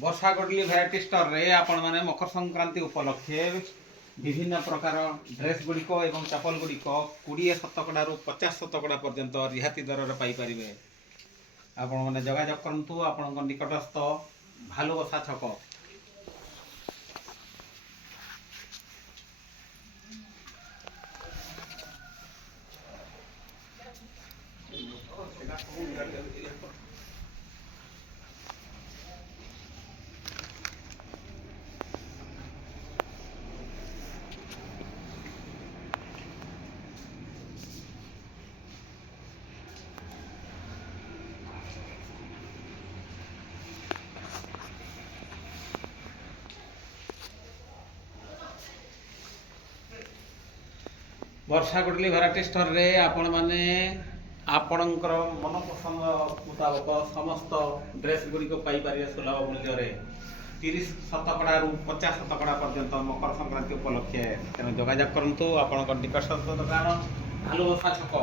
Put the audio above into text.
वर्षा godly variety store रे आपण माने मकर संक्रांति उपलक्षे विभिन्न प्रकार ड्रेस गुड़िक एवं चपल गुड़िक 20 शतकड़ा 50 शतकड़ा पर्यंत रिहाती दर रे पाई परिबे। आपण माने जोगाजोग करंतु आपण निकटस्थ भालुबसा छक। वर्षा गुडली भैराइटी स्टोर रे आपण माने आपणकर मनपसंद मुताबक समस्त ड्रेस गुड़िक पाइपर सुलभ मूल्य रे 30 शतकड़ा 50 शतकड़ा पर्यंत मकर संक्रांति उपलक्षे तेणु जोगाजोग करंतु आपणकर निकटस्थ दुकान भालुबसा छक।